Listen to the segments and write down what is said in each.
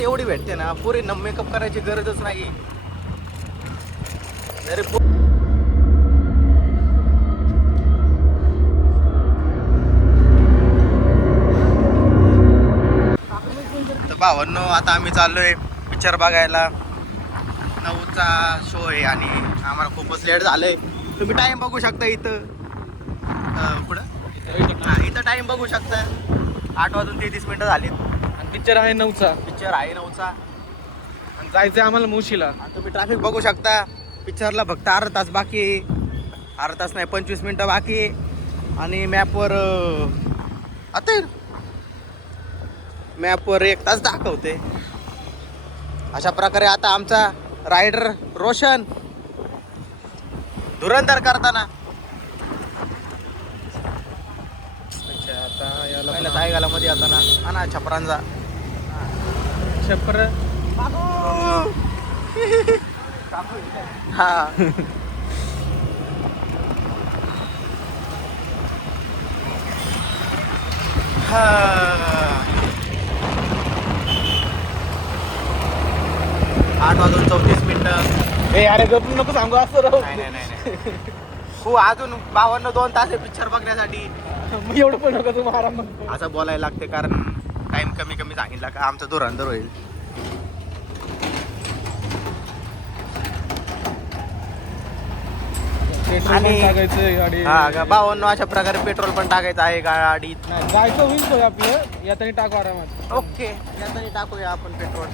Powder एवढी भेटते ना, पुरे मेकअप करायची गरजच नाही. तर भावांनो, आता आम्ही चाललोय पिक्चर बघायला. 9चा शो आहे आणि आम्हाला खूपच लेट झालंय. तुम्ही टाइम बघू शकता इथं. पुढं इथं टाइम बघू शकता. 8:33 झालीत. आणि पिक्चर आहे 9चा. पिक्चर आहे 9चा. आणि जायचंय आम्हाला मुशीला. आणि तुम्ही ट्रॅफिक बघू शकता. पिक्चरला फक्त अर्धा तास बाकी आहे. अर्धा तास नाही, 25 मिनिटं बाकी आहे. आणि मॅपवर मॅपवर 1 तास दाखवते. अशा प्रकारे आता आमचा रायडर रोशन धुरंधर करताना. अच्छा, आता याला पहिल्या सायगालामध्ये आता ना आणा छपरांचा छपर. हा. हा. 8:34. ए अरे गप नको सांगू असं राहू. नाही. हो, अजून 52 तास आहे पिक्चर बघण्यासाठी. मग एवढं पण नको तू आराम म्हणतो. असं बोलायला लागते कारण टाइम कमी सांगितला का आमचा धुरंधर होईल. पेट्रोल आणि- पण टाकायचं गाडी. हा, 52 अशा प्रकारे पेट्रोल पण टाकायचं आहे गाडीत. नाही, जायचं होईल तो आपलं. यातनी टाकू आरामात. ओके, यातनी टाकूया आपण पेट्रोल.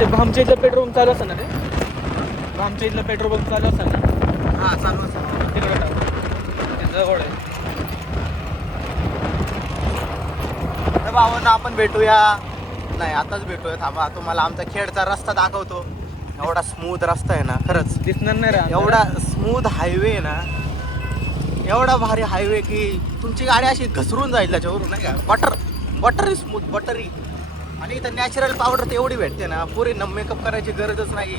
ते आमच्या इथलं पेट्रोल पंप चालू असतं ना रे. आमच्या इथलं पेट्रोल पंप चालू असतं ना. हा, चालू असं. तिकडे टाकू. ते जवळ आहे. तर भावांनो, आपण भेटूया. नाही, आताच भेटूया. थांबा, तुम्हाला आमचा खेडचा रस्ता दाखवतो. एवढा स्मूथ रस्ता आहे ना, खरंच. दिसणार नाही रे. एवढा स्मूथ हायवे आहे ना, एवढा भारी हायवे की तुमची गाडी अशी घसरून जाईल त्याच्यावरून, नाही का. Buttery smooth, buttery. आणि इथं नॅचरल पावडर एवढी भेटते ना, पोरींना मेकअप करायची गरजच नाही.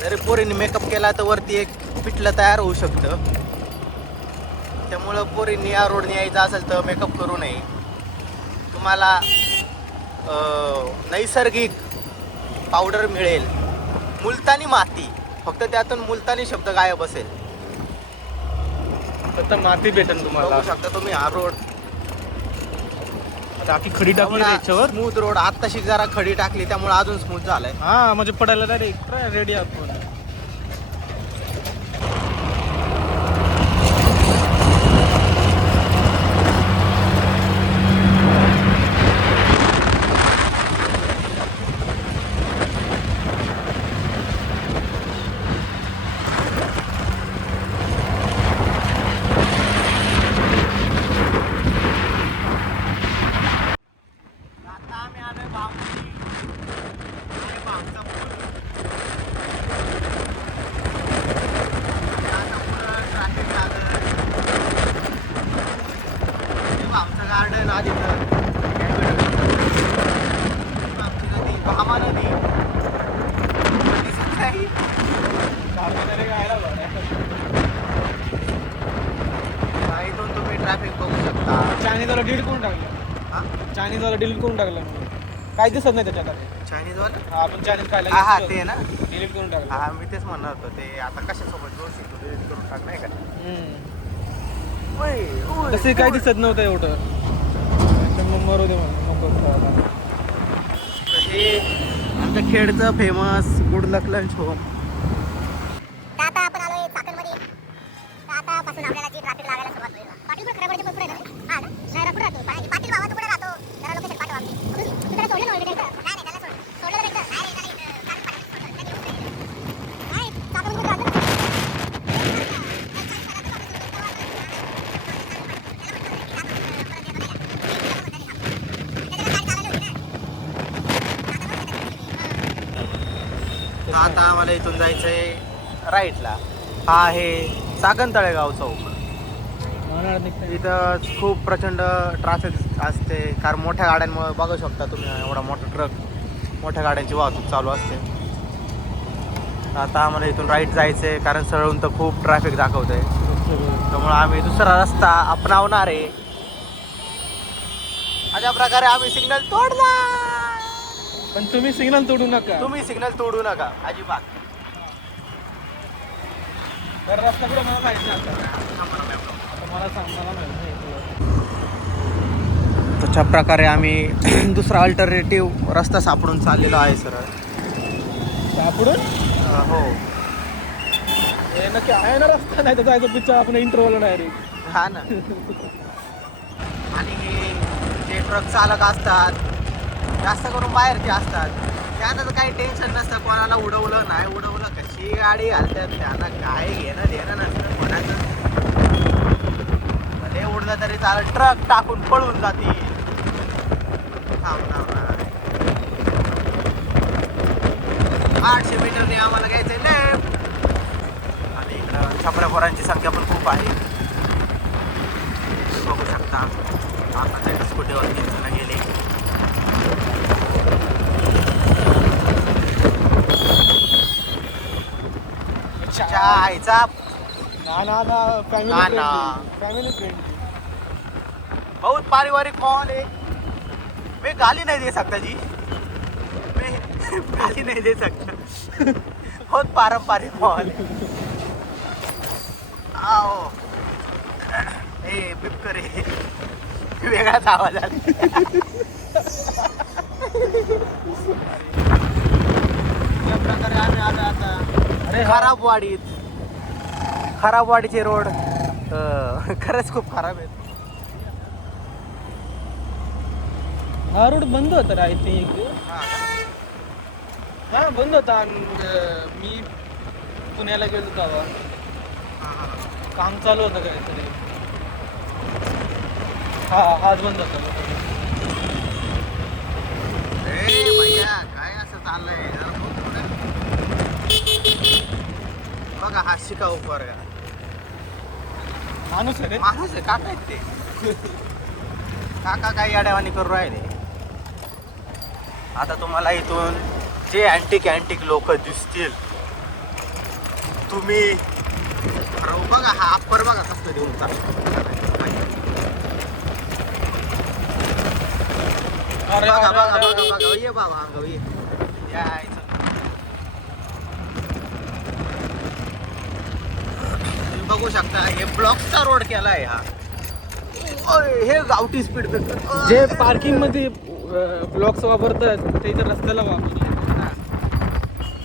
जरी पोरीने मेकअप केला तर वरती एक पिठलं तयार होऊ शकतं. त्यामुळं पोरींनी या रोडने यायचं असेल तर मेकअप करू नये. तुम्हाला नैसर्गिक पावडर मिळेल. मुलतानी माती, फक्त त्यातून मुलतानी शब्द गायब असेल. फक्त माती भेटेल तुम्हाला. बघू शकता तुम्ही हा रोड. आता आखी खडी टाकली रे याच्यावर. Smooth road. आत्ताशी जरा खडी टाकली त्यामुळे अजून स्मूथ झालाय. हा, म्हणजे पडायला डायरेक्ट रेडी आपण. आता आम्ही आलोय भामची. आणि भामचा पूल. आता पुढं traffic लागलं. हे भामचं गार्डन आधी तर. भामची नदी, भामा नदी. दिसत नाही. इथून तुम्ही ट्रॅफिक बघू शकता. चायनीजवाला डिलीट करून टाकलं. हा, चायनीजवाला डिलीट करून टाकलं. काय दिसत नाही त्याच्यात आता. चायनीज वाला. हा, आपण चायनीज खायला हा गेलो. ते ना. डिलीट करून टाकलं. हा, मी तेच म्हणणार होतो. ते आता कशासोबत जोड शिकतो डिलीट करून टाक, नाही का. तसे काही दिसत नव्हतं एवढं. मग मरू दे म्हणून. हे आमच्या खेडचं फेमस गुड लक लंच होम. आता आपण आलोय चाकणमध्ये. आतापासून आपल्याला जी ट्रॅफिक लागायला सुरुवात होईल. पाटील पण खराब पुढे ना. हा ना, नाही कुठे राहतो. पाटील भावाचं कुठे राहतो. जरा लोकेशन पाठवा. तू त्याला सोडलं ना ऑलरेडी. नाही त्याला सोडलं तर एकदा. नाही चाकणमध्ये राहतो. आता आम्हाला इथून जायचंय राईटला. हा आहे चाकण तळेगाव चौक. उन्हाळ्यात निघताय. इथं खूप प्रचंड ट्रॅफिक असते, कारण मोठ्या गाड्यांमुळे बघू शकता तुम्ही एवढा मोठा ट्रक, मोठ्या गाड्यांची वाहतूक चालू असते. आता आम्हाला इथून राईट जायचं आहे, कारण सरळून तर खूप ट्रॅफिक दाखवत आहे. त्यामुळे आम्ही दुसरा रस्ता अपनावणार आहे. अशा प्रकारे आम्ही सिग्नल तोडला. पण तुम्ही सिग्नल तोडू नका. तुम्ही सिग्नल तोडू नका अजिबात. तर रस्ता कुठे मला माहिती नाही आता मला सांग, मला माहिती. तशा प्रकारे आम्ही दुसरा अल्टरनेटिव्ह रस्ता सापडून चाललेलो आहे सरळ. सापडून हो. हे नक्की आहे ना रस्ता, नाही तर जायचं पिक्चर आपण इंटरव्ह्यूला डायरेक्ट. हा ना. आणि जे ट्रक चालक असतात जास्त करून बाहेरचे असतात, त्यांना तर काही टेन्शन नसतं. कोणाला उडवलं नाही उडवलं, कशी गाडी घालतात, त्यांना काय घेणं देणं नसतं कोणाचं. भले उडलं तरी चालत, ट्रक टाकून पळून जातील. थांबणार नाही. 800 मीटरने आम्हाला घ्यायचंय लेफ्ट. आणि इकडं छपऱ्यापोरांची संख्या पण खूप आहे, बघू शकता. आता त्या स्कूटीवर 3 जण गेले. आईचा फॅमिली फ्रेंड. बहुत पारिवारिक माहौल है. मैं गाली नहीं दे सकता जी, मैं गाली नहीं दे सकता. बहुत पारंपरिक माहौल है. आओ ए बिप करे, वेगळाच आवाज आला. या प्रकारे आम्ही आलो आता खराबवाडीचे रोड खरंच खूप खराब आहेत. हा रोड बंद होता रे आय थिंक. हा बंद होता. मी पुण्याला गेलो तेव्हा काम चालू होतं काहीतरी. हाच बंद होता. भैया काय असं चाललंय बघा. हा शिकाऊ पोरगा माणूस आहे रे. माणूस आहे. काका आहेत ते. काका काही अडवाणी करू राहिले. आता तुम्हाला इथून जे अँटिक लोक दिसतील, तुम्ही बघा हा अप्पर बघा कसं देऊन बघा ये बाबा ये यायचं. तुम्ही बघू शकता हे ब्लॉकचा रोड केलाय हा. हे गावठी स्पीड ब्रेकर जे पार्किंग मध्ये ब्लॉक्स वापरतात ते इतर रस्त्याला वापरतात.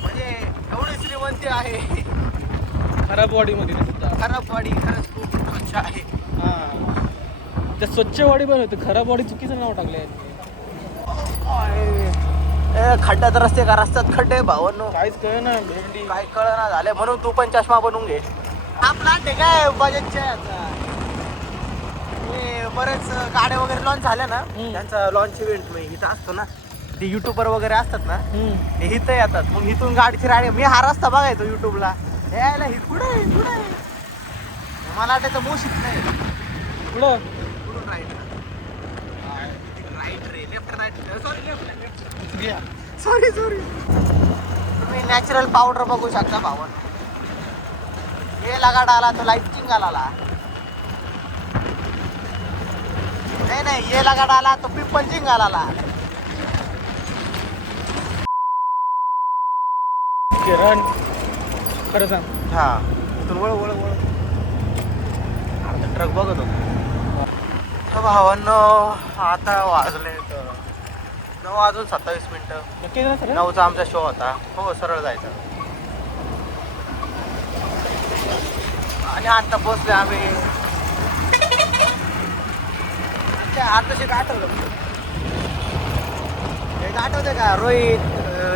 म्हणजे एवढी श्रीमंती आहे. खराब वाडीमध्ये सुद्धा खराब वाडी खरंच खूप स्वच्छ आहे. त्या स्वच्छ वाडी पण होते. खराब वाडी चुकीचं नाव टाकलंय. खड्ड्यात रस्ते का रस्त्यात खड्डे भावांनो, काहीच कळ ना भेंडी काय कळना झाले. म्हणून तू पण चष्मा बनवून घे. हा प्लांट आहे काय बजेटच्या याचा. बरेच गाड्या वगैरे लॉन्च झाल्या ना, त्यांचा लॉन्च इव्हेंट मी इथं असतो ना. ते युट्यूबर वगैरे असतात ना, ते इथं येतात. मग इथून गाडीची राडी मी हा रस्ता बघायचो युट्यूबला. यायला ही पुढे मला वाटायचं मोशीत नाही पुढं पुढून राईट रे लेफ्ट राईट सॉरी तुम्ही नॅचरल पावडर बघू शकता भावन. हे लगाड आला तर लाईटिंग आला. नाही ये लगाड आला तो पिंपल आला. किरण खरं सांग. हा इथून वळ आता ट्रक बघत होतो भावांनो. आता वाजले 9:27 नक्की ना सर. 9चा आमचा शो होता. हो सरळ जायचं. आणि आता पोचले आम्ही. आताशी आठवलं एक आठवते का रोहित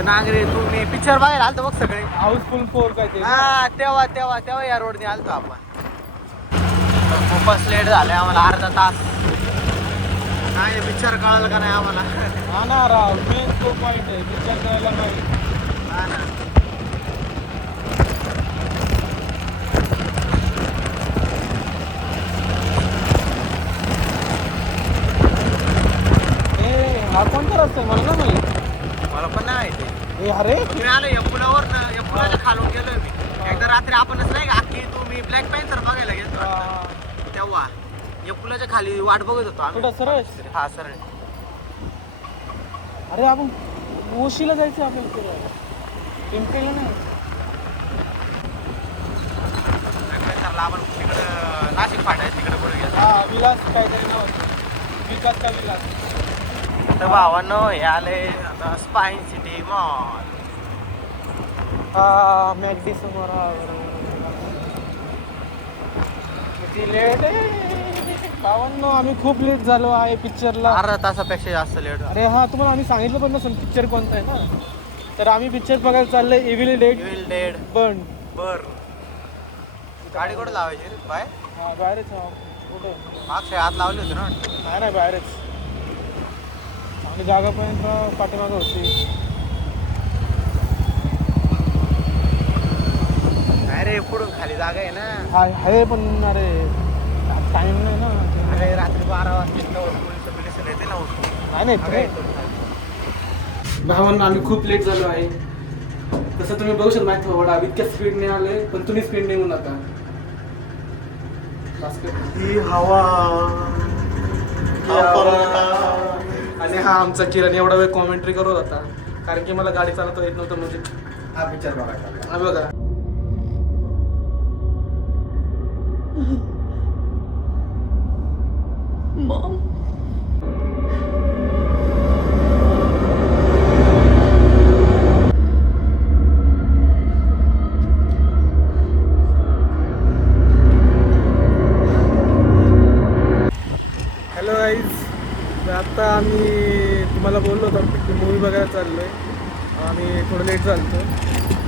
नांगरे तुम्ही पिक्चर बघायला आलतो बघ सगळे. हाऊसफुल 4 काय ते. हा तेव्हा या रोडने आलतो आपण. खूपच लेट झाले आम्हाला अर्धा तास. काय पिक्चर कळालं का नाही आम्हाला. हा ना राव मेन तो पॉइंट आहे. पिक्चर कळायला नाही. हा ना मला ना माहिती. मला पण नाही माहिती. ए अरे मी आलो या पुलावर ना, या पुलाच्या खालून गेलोय मी. एकदा रात्री आपणच नाही का अख्खी तुम्ही ब्लॅक पॅन्थर बघायला गेलो वाटतं. तेव्हा या पुलाच्या खाली वाट बघत होतो आम्ही. थोडा सरळ. हा सरळ. अरे आपण ओशीला जायचं आपल्याला फिरायला. पिंपरीला नाही. ब्लॅक पॅन्थरला आपण तिकडं नाशिक फाटा आहे तिकडे पुढे गेलो. हा विलास काहीतरी नाव होतं. विकास का विलास. तर भावांनो हे आले आता स्पाईन सिटी मॉल. हा मॅगडी समोर हा किती लेट आहे भावांनो. आम्ही खूप लेट झालो आहे पिक्चरला. अर्धा तासापेक्षा जास्त लेट. अरे हा तुम्हाला आम्ही सांगितलं पण नसेल पिक्चर कोणता आहे ना. तर आम्ही पिक्चर बघायला चाललोय इव्हिल डेड बर्न. बर गाडी कुठे लावायची रे बाय? हा बाहेरच. हा कुठं मागच्या हात लावली होती ना. नाही बाहेरच. चांगली जागापर्यंत पाठीमागं होती. अरे पुढून खाली जागा आहे ना. आहे पण अरे टाइम नाही ना. अरे रात्री 12 वाजता पोलीस येते ना. नाही भावांना आम्ही खूप लेट झालो आहे. तसं तुम्ही बघू शकता माहिती थोडा इतक्या स्पीडने आले पण तुम्ही स्पीड नेऊ नका. ही हवा. आणि हा आमचा किरण एवढा वेळ कॉमेंट्री करत होता कारण की मला गाडी चालवता येत नव्हतं. म्हणजे हा पिक्चर बघायचा. हा बघा हॅलो गाईज. तर आता आम्ही तुम्हाला बोललो होतो की मूवी बघायला चाललो आहे. आम्ही थोडं लेट झालो.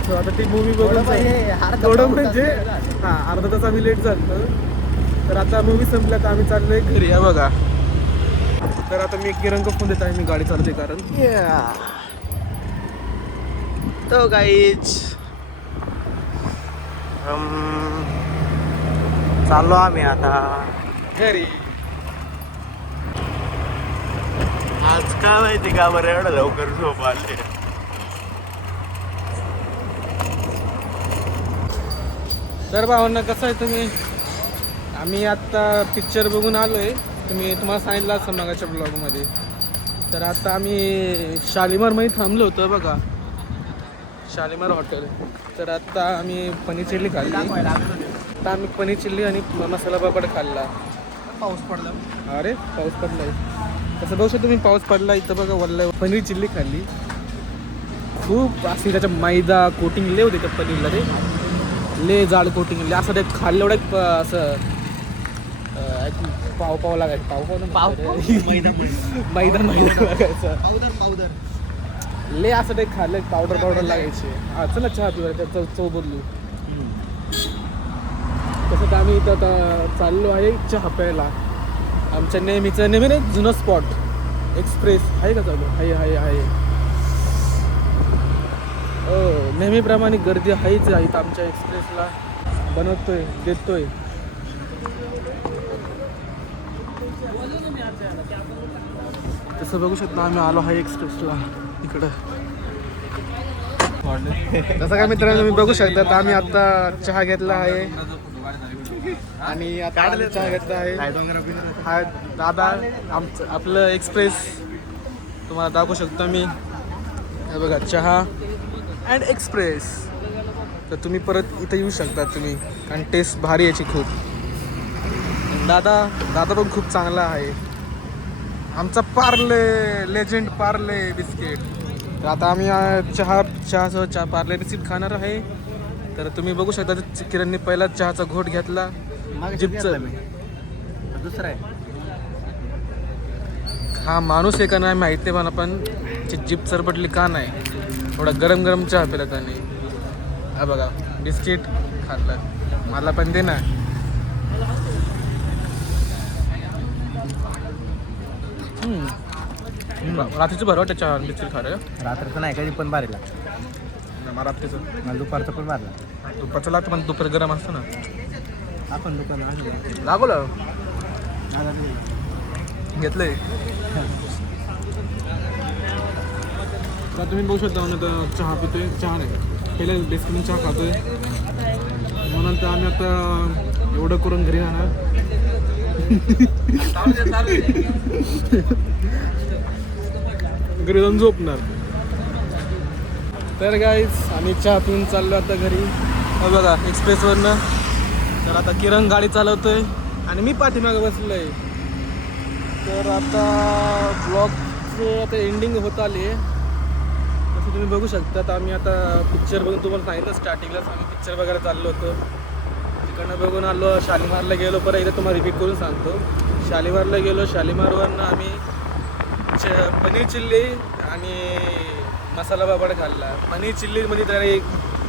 सो आता ती मूवी बघून थोडं म्हणजे हां अर्धा तास आम्ही लेट झालो. तर आता मूवी संपल्या तर आम्ही चाललो आहे घरी. या बघा. तर आता मी किरण फोन देत आहे. मी गाडी चालवते कारण तो गाईज चाललो आम्ही आता घरी. आज काय माहिती का बरं एवढं लवकर झोप आले. तर भावना कसं आहे तुम्ही. आम्ही आत्ता पिक्चर बघून आलो आहे. तुम्हाला सांगितलं असं मगाच्या ब्लॉगमध्ये. तर आता आम्ही शालिमारमध्ये थांबलो होतो बघा. शालिमार हॉटेल. तर आता आम्ही पनीर चिल्ली खाल्ली. आता आम्ही पनीर चिल्ली आणि मसाला पापड खाल्ला. पाऊस पडला. अरे पाऊस पडला आहे. तसं बघू शकतो तुम्ही पाऊस पडला इथं बघा. वल्ला पनीर चिल्ली खाल्ली. खूप अशी त्याच्या मैदा कोटिंग ले होते त्या पनीरला. रे ले जाड कोटिंग ले असं ते खाल्लं एवढं असं पाव लागायचं. मैदा लागायचं. पावडर ले असं ते खाल्लं पावडर लागायचे. हा चला चहा पिऊया त्याचा चव बदलू. तसं तर आम्ही इथं आता चाललो आहे चहा प्यायला. आमच्या नेहमीचं नेहमी नाही जुनं स्पॉट एक्सप्रेस आहे का चालू. आहे हो नेहमीप्रमाणे गर्दी आहेच आहे इथं आमच्या एक्सप्रेसला. बनवतोय देतोय. तसं बघू शकता आम्ही आलो आहे एक्सप्रेसला इकडं. तसं काय मित्रांनो तुम्ही बघू शकता. तर आम्ही आता चहा घेतला आहे आणि आता चहा घेतला आहे. हा दादा आपलं एक्सप्रेस तुम्हाला दाखवू शकतो मी. हे बघा चहा अँड एक्सप्रेस. तर तुम्ही परत इथं येऊ शकता तुम्ही कारण टेस्ट भारी याची खूप. दादा पण खूप चांगला आहे. आमचा पार्ले लेजंड पार्ले बिस्किट. तर आता आम्ही चहासह पार्ले बिस्किट खाणार आहे. तर तुम्ही बघू शकता किरणने पहिला चहाचा घोट घेतला. जिपचं दुसरा आहे. हा माणूस आहे का नाही माहिती नाही मला पण जीप चरपटली का नाही. थोडा गरम चहा पिला त्याने. हा बघा बिस्किट खाल्लं. मला पण दे ना. रात्रीचं बरं वाटतं चहा बिस्किट खायला. रात्रीचं नाही कधी पण बारीला. मला रात्रीचं मला दुपारचं पण बारला. दुपारचं लागतं पण दुपार गरम असतं ना. आपण दुकान दाखवलं घेतलंय. तर तुम्ही बघू शकता म्हणून आता चहा पितोय, चहा नाही पहिल्या बेसकडून चहा खातोय. म्हणून तर आम्ही आता एवढं करून घरी जाणार. घरी जाऊन झोपणार. तर गाईज आम्ही चहा पिऊन चाललो आता घरी. बघा एक्सप्रेसवरनं. तर आता किरण गाडी चालवतोय आणि मी पाठीमागं बसलो आहे. तर आता ब्लॉगचं आता एंडिंग होत आली आहे. जसं तुम्ही बघू शकता. तर आम्ही आता पिक्चर बघून तुम्हाला सांगितलं स्टार्टिंगलाच आम्ही पिक्चर बघायला चाललो होतो. तिकडनं बघून आलो, शालिमारला गेलो. परत एकदा तुम्हाला रिपीट करून सांगतो. शालिमारला गेलो, शालिमारवरनं आम्ही पनीर चिल्ली आणि मसाला पापड खाल्ला. पनीर चिल्लीमध्ये तर एक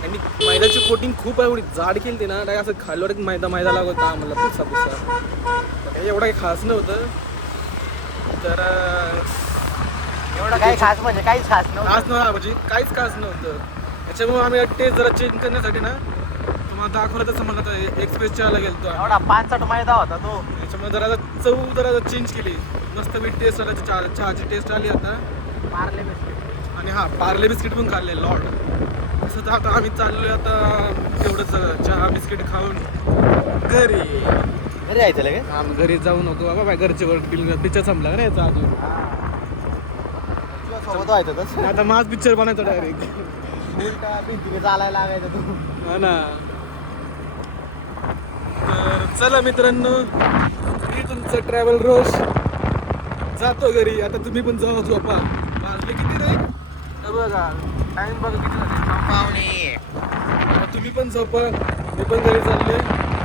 आणि मैद्याची कोटिंग खूप आहे, एवढी जाड केली ती ना, असं खाल्ल्यावर मैदा लागत होता आम्हाला पुसा पुसा. काही एवढं काही खास नव्हतं. तर एवढं काही खास म्हणजे काहीच खास खास नव्हतं म्हणजे काहीच खास नव्हतं. त्याच्यामुळे आम्ही टेस्ट जरा चेंज करण्यासाठी ना तुम्हाला दाखवलं तसं मला आता एक्सप्रेस चहाला गेलो. एवढा 5 मैदा होता तो. त्याच्यामुळे जरा चव जरा चेंज केली. मस्त मी टेस्ट आला, चहाची टेस्ट आली आता. पार्ले बिस्किट आणि हा पार्ले बिस्किट पण खाल्ले लॉर्ड. तसं तर आता आम्ही चाललोय आता तेवढंच चहा बिस्किट खाऊन घरी यायचं लगे. हा मग घरी जाऊ नको बाबा, बाय घरचे पिक्चर संपला का यायचा अजून. सोबत व्हायचं तसं. आता माझ पिक्चर बनायचा डायरेक्ट. उलटा भिंतीने चालायला लागायचं तू. हा ना. तर चला मित्रांनो, मी तुमचं ट्रॅव्हल रोज जातो घरी. आता तुम्ही पण जाऊ झोपा. वाजले किती रे बघा, टाइम बघा किती झाले. पाहुणे आता तुम्ही पण झोपा, मी पण घरी चाललोय.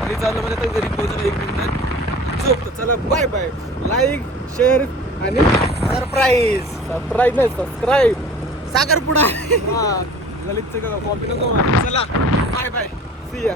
घरी चाललो म्हणजे आता घरी पोहोचलो 1 मिनिटात झोपतो. चला बाय बाय. लाईक शेअर आणि सरप्राईज नाही सबस्क्राईब. साखरपुडा. हा ललितचं कॉपी नको. चला बाय बाय. सी या.